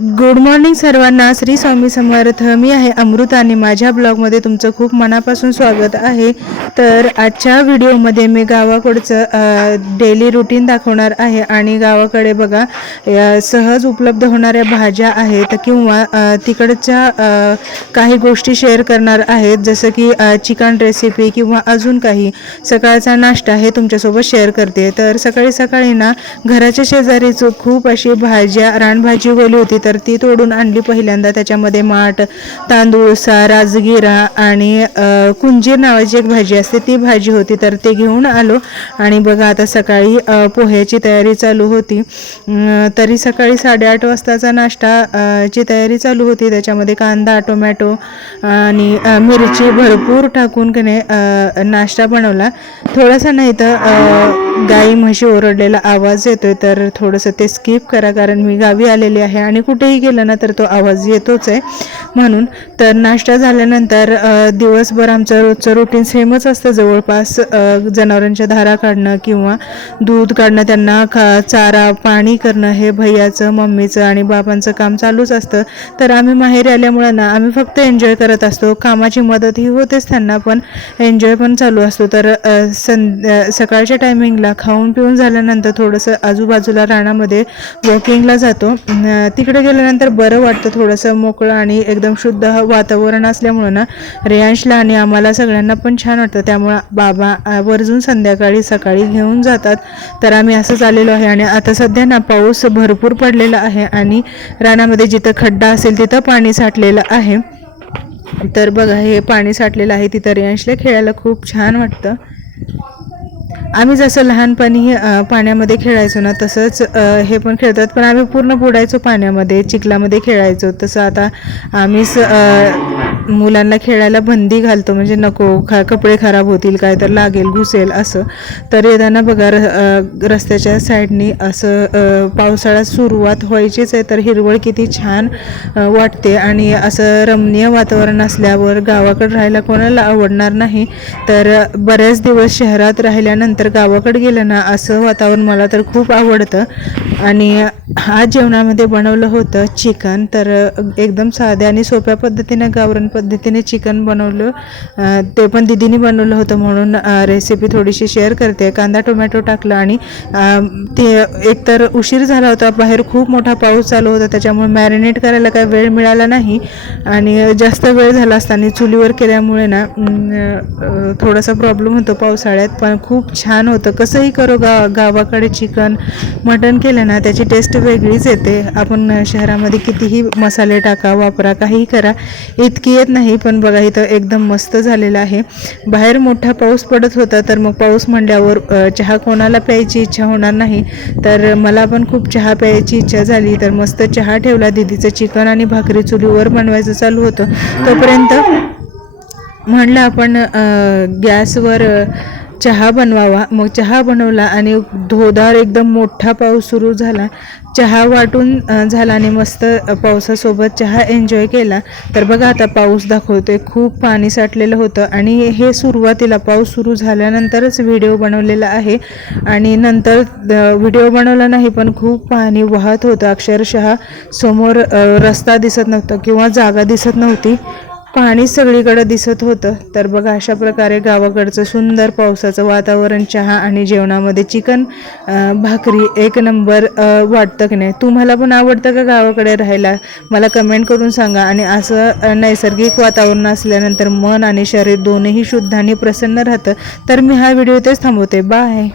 Good morning सर्वांना. श्री स्वामी समर्थ. मी आहे अमृत आणि माझ्या ब्लॉगमध्ये तुमचं खूप मनापासून स्वागत आहे. तर आजच्या व्हिडिओमध्ये मी गावाकडचं डेली रुटीन दाखवणार आहे. आणि गावाकडे बघा सहज उपलब्ध होणाऱ्या भाज्या आहेत किंवा तिकडच्या काही गोष्टी शेअर करणार आहेत. जसं की चिकन रेसिपी किंवा अजून काही. सकाळचा नाश्ता हे तुमच्यासोबत शेअर करते. तर सकाळी सकाळी ना घराच्या शेजारीच खूप अशी भाज्या रानभाजी उगवली होती. तर तर ती तोडून आणली पहिल्यांदा. त्याच्यामध्ये माठ तांदूळसा राजगिरा आणि कुंजीर नावाची एक भाजी असते. ती भाजी होती तर ते घेऊन आलो. आणि बघा आता सकाळी पोह्याची तयारी चालू होती. तरी सकाळी साडेआठ वाजताचा नाश्ता ची तयारी चालू होती. त्याच्यामध्ये कांदा टोमॅटो आणि मिरची भरपूर टाकून कने नाश्ता बनवला. थोडासा नाही तर गाई म्हशी ओरडलेला आवाज येतोय तर थोडंसं ते स्किप करा कारण मी गावी आलेली आहे आणि कुठेही गेलं ना तर तो आवाज येतोच आहे. म्हणून. तर नाश्ता झाल्यानंतर दिवसभर आमचं रोजचं रुटीन सेमच असतं. जवळपास जनावरांच्या धारा काढणं किंवा दूध काढणं त्यांना खा चारा पाणी करणं हे भैयाचं मम्मीचं आणि बाबांचं काम चालूच असतं. तर आम्ही माहेरी आल्यामुळं ना आम्ही फक्त एन्जॉय करत असतो. कामाची मदतही होतेच त्यांना पण एन्जॉय पण चालू असतो. तर सं सकाळच्या टायमिंगला खाऊन पिऊन झाल्यानंतर थोडंसं आजूबाजूला रानामध्ये वॉकिंगला जातो. तिकडे गेल्यानंतर बरं वाटतं थोडंसं मोकळं आणि एकदम शुद्ध वातावरण असल्यामुळं ना रेयांशला आणि आम्हाला सगळ्यांना पण छान वाटतं. त्यामुळं बाबा आवर्जून वर्जून संध्याकाळी सकाळी घेऊन जातात. तर आम्ही असंच आलेलो आहे आणि आता सध्या ना पाऊस भरपूर पडलेला आहे आणि रानामध्ये जिथं खड्डा असेल तिथं पाणी साठलेलं आहे. तर बघा हे पाणी साठलेलं आहे तिथं रेयांशला खेळायला खूप छान वाटतं. आम्ही जसं लहानपणी पाण्यामध्ये खेळायचो ना तसंच हे पण खेळतात. पण आम्ही पूर्ण बुडायचो पाण्यामध्ये चिखलामध्ये खेळायचो. तसं आता आम्हीच मुलांना खेळायला बंदी घालतो. म्हणजे नको खा कपडे खराब होतील काय तर लागेल घुसेल असं. तर येताना बघा र- रस्त्याच्या साईडनी असं पावसाळा पावसाळ्यात सुरुवात व्हायचीच आहे. तर हिरवळ किती छान वाटते. आणि असं रमणीय वातावरण असल्यावर गावाकडे राहायला कोणाला आवडणार नाही. तर बऱ्याच दिवस शहरात राहिल्यानंतर गावाकडे गेलं ना असं वातावरण मला तर खूप आवडतं. आणि आज जेवणामध्ये बनवलं होतं चिकन तर एकदम साध्या आणि सोप्या पद्धतीने गावरण पद्धतीने चिकन बनवलं. ते पण दिदीने बनवलं होतं म्हणून रेसिपी थोडीशी शेअर करते. कांदा टोमॅटो टाकलं आणि ते एकतर उशीर झाला होता बाहेर खूप मोठा पाऊस चालू होता त्याच्यामुळे मॅरिनेट करायला काही वेळ मिळाला नाही. आणि जास्त वेळ झाला असता आणि चुलीवर केल्यामुळे ना थोडासा प्रॉब्लेम होतो पावसाळ्यात पण खूप छान होतं. कसंही करू गा गावाकडे चिकन मटण केलं ना त्याची टेस्ट वेगळीच येते. आपण शहरामध्ये कितीही मसाले टाका वापरा काहीही करा इतकी येत नाही. पण बघा इथं एकदम मस्त झालेलं आहे. बाहेर मोठा पाऊस पडत होता तर मग पाऊस म्हणल्यावर चहा कोणाला प्यायची इच्छा होणार नाही. तर मला पण खूप चहा प्यायची इच्छा झाली. तर मस्त चहा ठेवला. दिदीचं चिकन आणि भाकरी चुलीवर बनवायचं चालू होतं. तोपर्यंत म्हणलं आपण गॅसवर चहा बनवावा. मग चहा बनवला आणि धोदार एकदम मोठा पाऊस सुरू झाला. चहा वाटून झाला आणि मस्त पावसासोबत चहा एन्जॉय केला. तर बघा आता पाऊस दाखवतोय. खूप पाणी साठलेलं होतं आणि हे सुरुवातीला पाऊस सुरू झाल्यानंतरच व्हिडिओ बनवलेला आहे. आणि नंतर व्हिडिओ बनवला नाही पण खूप पाणी वाहत होतं. अक्षरशः समोर रस्ता दिसत नव्हता किंवा जागा दिसत नव्हती. पाणी सगळीकडे दिसत होतं. तर बघा अशा प्रकारे गावाकडचं सुंदर पावसाचं वातावरण चहा आणि जेवणामध्ये चिकन भाकरी एक नंबर वाटतं की नाही. तुम्हाला पण आवडतं का गावाकडे राहायला? मला कमेंट करून सांगा. आणि असं नैसर्गिक वातावरण असल्यानंतर मन आणि शरीर दोन्ही शुद्ध आणि प्रसन्न राहतं. तर मी हा व्हिडिओ इथेच थांबवते. बाय